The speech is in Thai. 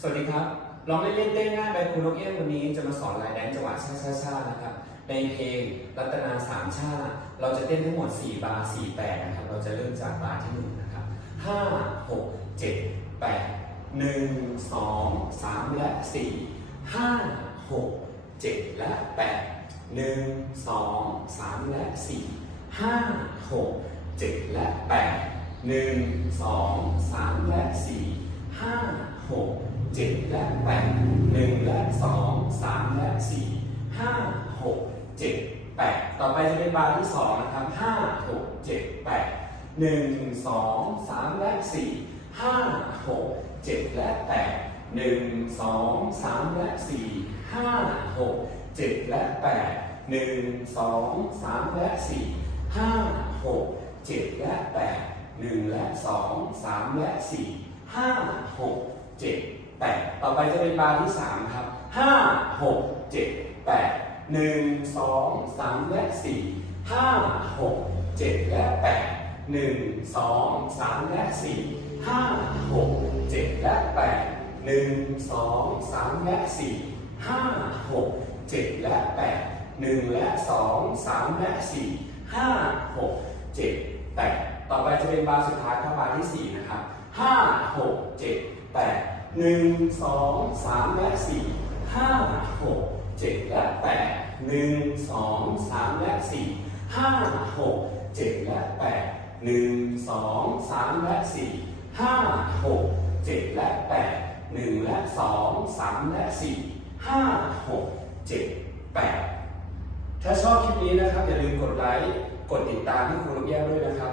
สวัสดีครับ ลองเล่นเล่นเต้ง่ายไปครูนกเอี้ยงวันนี้จะมาสอนลายแดนจังหวะชาชาชานะครับ ในเพลงรัตนาสามชาเราจะเต้นทั้งหมด 4 บาร์4แปดนะครับ เราจะเริ่มจากบาร์ที่1นะครับ 5 6 7 8 1 2 3 และ 4 5 6 7 และ 8 1 2 3 และ 4 5 6 7 และ 8 1 2 3 และ 7 และ8 1 และ 2 3 และ 4 5 6 7 8 ต่อไปจะเป็นบาร์ที่ 2 นะครับ 5 6 7 8 1 2 3 และ 4 5 6 7 และ 8 1 2 3 และ 4 5 6 7 และ 8 1 2 3 และ 4 5 6 7 และ 8 1 และ 2 3 และ 4 5 6 7 แปดต่อไปจะเป็นบาร์ที่สามครับห้าหกเจ็ดแปดหนึ่งสองสามและสี่ห้าหกเจ็ดและแปดหนึ่งสองสามและสี่ห้าหกเจ็ดและแปดหนึ่งสองสามและสี่ห้าหกเจ็ดและแปดหนึ่งและสองสามและสี่ห้าหกเจ็ดแปดต่อไปจะเป็นบาร์สุดท้ายครับบาร์ที่สี่นะครับห้าหกเจ็ดแปด หนึ่งสองสามและสี่ห้าหกเจ็ดและแปดหนึ่งสองสามและสี่ห้าหกเจ็ดและแปดหนึ่งสองสามและสี่ห้าหกเจ็ดและแปดหนึ่งและสองสามและสี่ห้าหกเจ็ดแปดถ้าชอบคลิปนี้นะครับ อย่าลืมกดไลค์ กดติดตามให้ครูลูกแย้วด้วยนะครับ